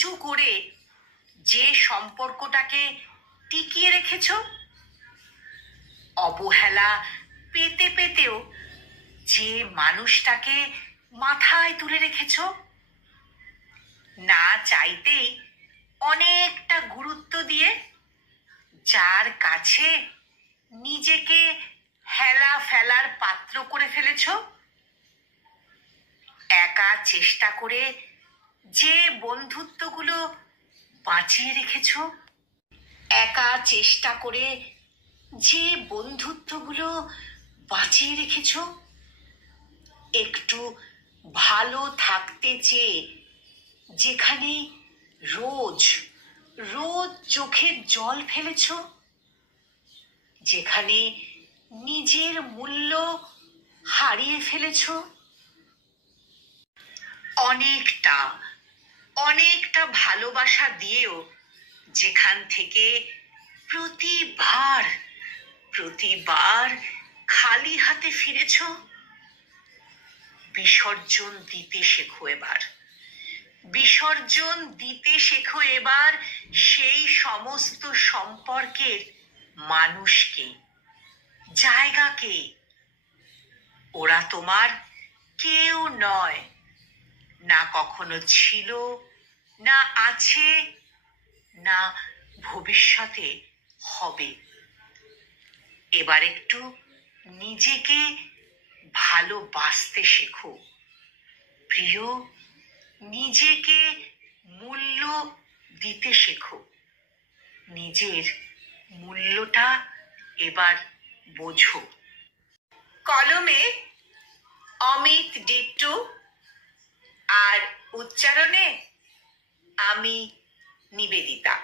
নিচু করে যে সম্পর্কটাকে টিকিয়ে রেখেছ, অবহেলা পেতে পেতেও যে মানুষটাকে মাথায় তুলে রেখেছ, না চাইতেই অনেকটা গুরুত্ব দিয়ে যার কাছে নিজেকে হেলা ফেলার পাত্র করে ফেলেছ, একা চেষ্টা করে যে বন্ধুত্বগুলো বাঁচিয়ে রেখেছ, একা চেষ্টা করে যে বন্ধুত্বগুলো বাঁচিয়ে রেখেছ, একটু ভালো থাকতে চেয়ে যেখানে রোজ রোজ চোখের জল ফেলেছ, যেখানে নিজের মূল্য হারিয়ে ফেলেছ, অনেকটা অনেকটা ভালোবাসা দিয়েও যেখান থেকে প্রতিবার প্রতিবার খালি হাতে ফিরেছ, বিসর্জন দিতে শেখো এবার। বিসর্জন দিতে শেখো এবার সেই সমস্ত সম্পর্কের মানুষকে, জায়গাকে। ওরা তোমার কেউ নয়, না কখনো ছিল, না আছে, না ভবিষ্যতে হবে। এবার একটু নিজেকে ভালোবাসতে শেখো প্রিয়, নিজেকে মূল্য দিতে শেখো। নিজের মূল্যটা এবার বোঝো। কলমে অমিত ডিট্টু, আর উচ্চারণে আমি নিবেদিতা।